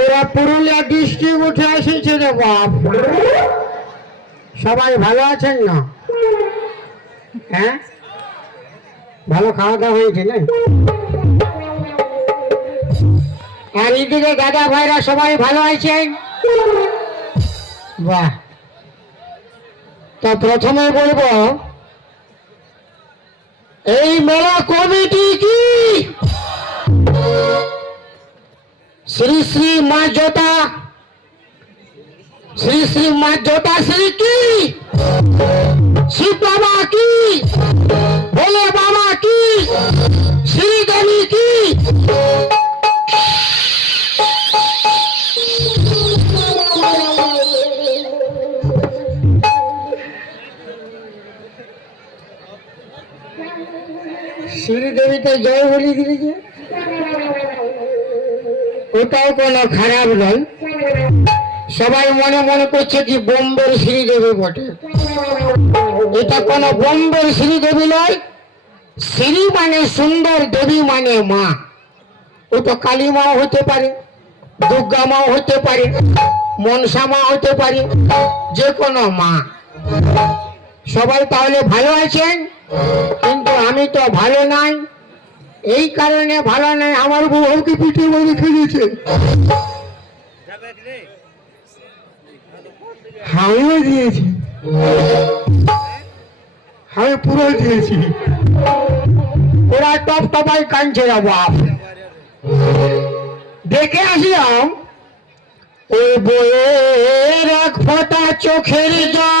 পুরা পুরুলিয়া ডিস্ট্রিক্ট উঠে এসেছে রে বাপ। সবাই ভালো আছেন না? হ্যাঁ? ভালো খাওয়া দাওয়া হয়েছে না? আর এদিকে দাদা ভাইরা সবাই ভালো আছেন? বাহ। তো প্রথমে বলব, এই মেলা কমিটি কি? শ্রী শ্রী মা জোতা শ্রী শ্রী মা জোতা শ্রী কি শিব বাবা কি ভোলে বাবা কি শ্রী দেবী কি শ্রীদেবীতে জয় বলি দিলি যে ওটাও কোনো খারাপ নয়। সবাই মনে মনে করছে কি বোম্বের শ্রীদেবী বটে। এটা কোনো বোম্বের শ্রীদেবী নয়, শ্রী মানে সুন্দর দেবী মানে মা। ও তো কালী মাও হতে পারে দুর্গা মাও হতে পারে মনসা মা হতে পারে, যে কোনো মা। সবাই তাহলে ভালো আছেন? কিন্তু আমি তো ভালো নাই। এই কারণে ভালো নাই আমার বউ আমাকে পিঠে মেরে খেয়েছে আমিও দিয়েছি। আমি পুরো দিয়েছি। ওরা টপ টপাই কাঁদছে না বাপ। দেখে আসলাম, ওই বইয়ের এক ফোঁটা চোখের জল।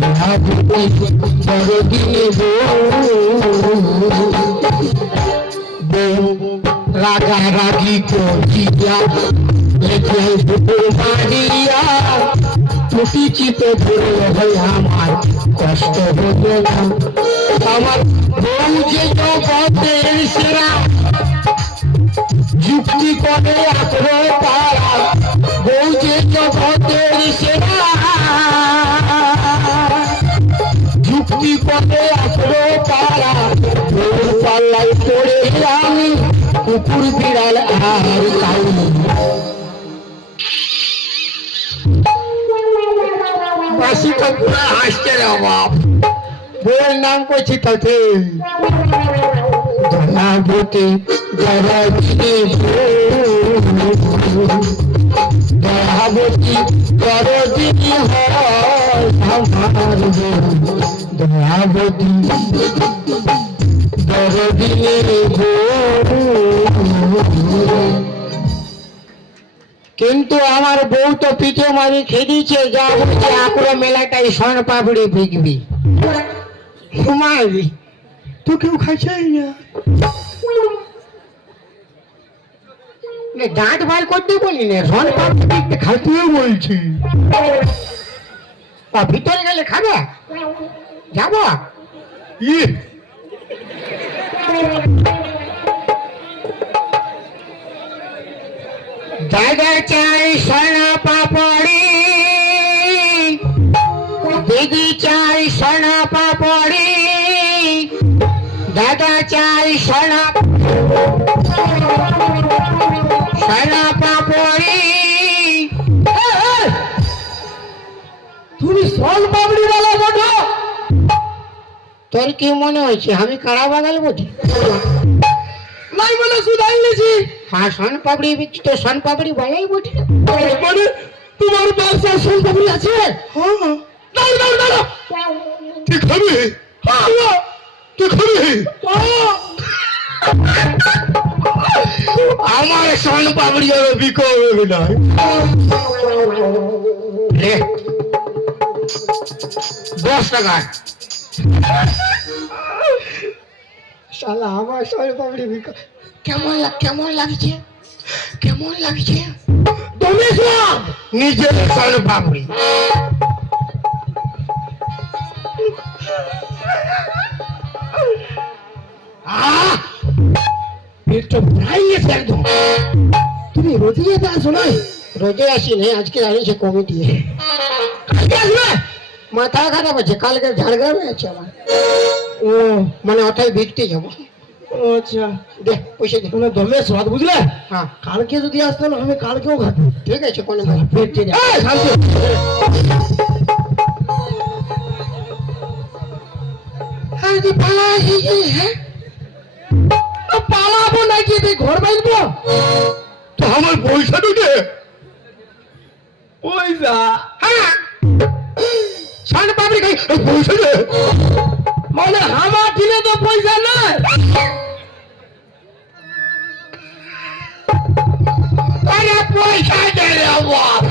দয়াবতী দরদিনী রাগা রাগি করিয়া লেখে মারিয়া টুটি চিপে ধরে হয় আমার কষ্ট হলো না আমার বউ যে জগতের সেরা যুক্তি করে আগ্রহ তারা বউ যে জগতের সেরা করে আগ্রহ তারা। পাল্লাই পড়ে আমি, কুকুর বিড়াল আর কাউনি বাসি ঠাকুরা হাসছে রে বাপ। বউয়ের নাম করছি তাতে। দয়াবতী দয়াবতী দয়াবতী দরদিনী হয় আমার দয়াবতী দরদিনী কিন্তু আমার বউ তো পিঠে মারি খেদিছে, যা বলছে আকুড়ো মেলাটাই সন পাপড়ি বিকবি। ঘুমাবি তো কেউ খাইছেই না? দাঁত বার করতে বলি না সন পাপড়ি বিকতে খাইতেও বলছি। ভিতরে গেলে খাবে? যাব ইয়ে দাদা চাই সোনা পাপড়ি তোর কি মনে হয়েছে? আমি কারা বাগাল বটি? নাই বলে শুধু আনলেছি হ্যাঁ সোন পাপড়ি বিচ্ছি তো সোন পাপড়ি বলাই বটি মানে তোমার ব্যবসায় সম্পত্তি আছে? হ্যাঁ দাঁড় দাঁড় দাঁড়। তুই খাবি? তুই খাবি? আমার সোন পাপড়ি আর বিকল্প নাই। দশ টাকা। শালা আমার পাবড়ি বিকা কেমন কেমন লাগছে? কেমন লাগছে? নিজের আহ! পেটটা ভরাই গেছে একদম। তুমি রোজই আসো না রোজে আসি নে আজকে আনিছে কমিটি কালকে আসবে? মাথা খারাপ আছে কালকে ঝাড়গ্রামে আছে আমার ও মানে ওটাই ভিড়তে যাব ও আচ্ছা দে পয়সা দে তোমরা দমেশ্বর বুঝলে হ্যাঁ কালকে যদি আসতো না আমি কালকেও খাতো ঠিক আছে কোনো ব্যাপার না। পেট চেয়ে এই, শান্তি হ্যাঁ তুই পালা এই হ্যাঁ তো পালাবো নাকি তুই ঘর বাঁধবো তো আমার পয়সা ঢুকে পয়সা হ্যাঁ পয়সা দে। মানে আমার দিনে তো পয়সা নাই। আরে পয়সা দে রে বাপ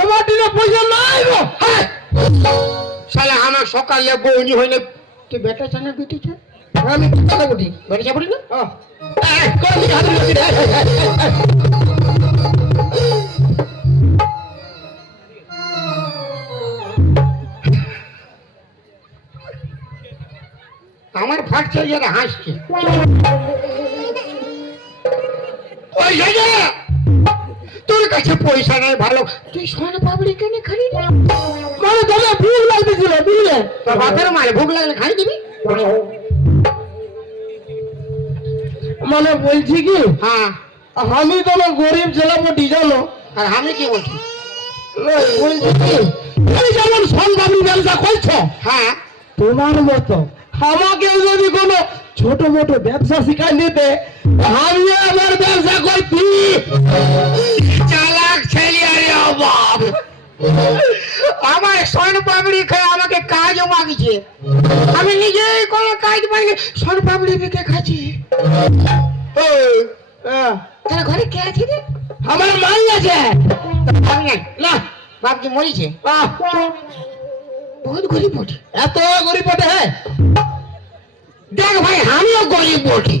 আমার দিনে পয়সা নাই হ্যাঁ। শালা আমার সকালে বউনি হইলে তুই বেটা চানা বেটি চা? আমি বেটা চা বলি না? হ্যাঁ। হাসছে। তোর কাছে পয়সা নাই ভালো। তুই সোনা পাবলি কেন খালি মানে দাদা ভুল লাগতেছিল বুঝলে? তোর বাপের মারে লাগলে খাই দিবি? মানে বলছি কি হ্যাঁ। আমি তো না গরিব ছেলেপটি জানো? আর আমি কি বলছি? বলছি কি তুমি যেমন সম্ভাবী ব্যবসা করছ হ্যাঁ। তোমার মতো আমাকেও যদি কোনো ছোট মোটো ব্যবসা শিখাই দিতে আমি আমার ব্যবসা করতি চালাক ছেলে আরে বাপ আমার সোন পাপড়ি খেয়ে আমাকে কাজও মাগছে আমি নিজেই কোনো কাজ পাইনি সোন পাপড়ি বিকে খাচ্ছি। তার ঘরে কে আছে রে? আমার মাল আছে। না বাপ কি মরিছে? বহুত গরিব বটে। এত গরিব হ্যাঁ? দেখ ভাই আমিও গরিব বটে।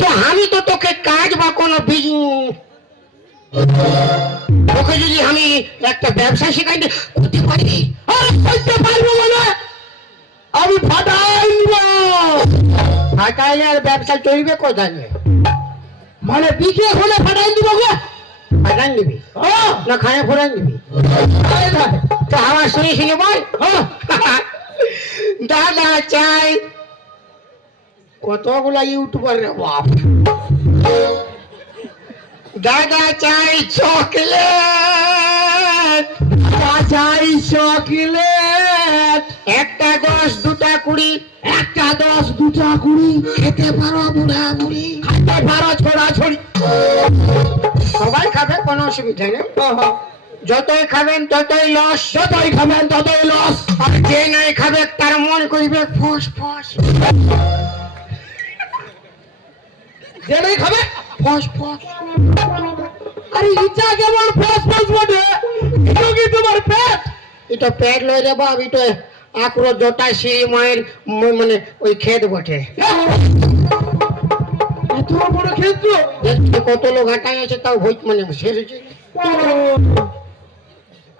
তো আমি তো তোকে কাজ বা কোনো তোকে যদি আমি একটা ব্যবসা শেখাই করতে আরে করতে পারব বলে আমি ফাটাই নিব। ফাটাইলে আর ব্যবসা চলবে কোথায় মানে বিকে হলে ফাটাই দিব গো। ফাটান দিবি হ্যাঁ, না খানে ফোরান দিবি তো আমার শুনে বল? হ্যাঁ, দাদা চাই। কতগুলা ইউটিউবার রে বাপ। দাদা চাই চকলেট। চাই চকলেট। একটা দশ দুটা কুড়ি। একটা দশ দুটা কুড়ি। খেতে পারো বুড়া বুড়ি। খাইতে পারো ছোড়া ছড়ি। সবাই খাবে কোনো অসুবিধা নেই। যতই খাবেন ততই লস যতই খাবেন ততই লস আর যে নাই খাবে তার মন করবে ফস ফস। জেনেই খাবে ফস ফস। আরে ইচ্ছা কেমন ফস ফস বটে। এটা কি তোমার পেট? এটা পেট লয় রে বাপ এটা আকুরো জটা সিঁড়ি মায়ের মানে ওই ক্ষেত বটে। এত বড় ক্ষেত্র? কত লোক হাঁটাই আছে তাও ভোজ মানে সেরেছে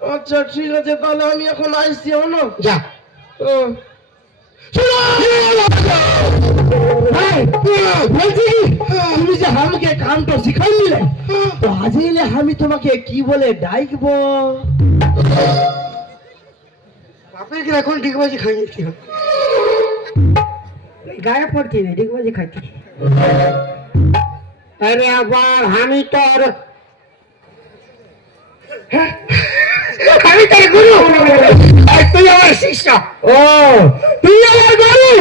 আচ্ছা ঠিক আছে তাহলে আমি এখন আসছি হলো যা। বলছি তুমি যে আমাকে কামটা শিখাই দিলে তো আজ এলে আমি তোমাকে কি বলে ডাকবো? বাপের কি এখন ডিগবাজি খাই নিচ্ছি গায়ে পড়ছি না ডিগবাজি খাইছি আরে আবার আমি তোর আমি তোর গুরু আর তুই আমার শিষ্য ও তুই আমার গরু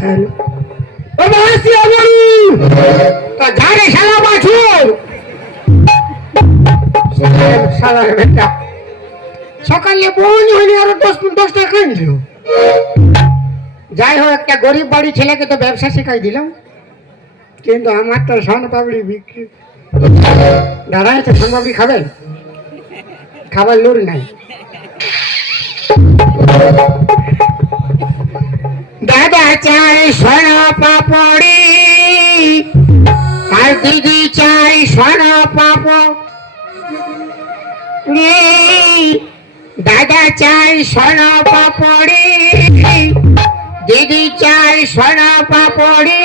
হ্যাঁ সকালে বউনি হইনি আরও দশ দশটা খাই দিল যাই হোক, একটা গরিব বাড়ি ছেলেকে তো ব্যবসা শেখাই দিলাম। কিন্তু আমার তো শন পাপড়ি বিক্রি। দাদা তো শন পাপড়ি খাবেন? খাবার লোর নাই। দাদা চাই শন পাপড়ি, আর দিদি চাই শন পাপড়ি দাদা চাই স্বর্ণ পাপড়ি দিদি চাই স্বর্ণ পাপড়ি।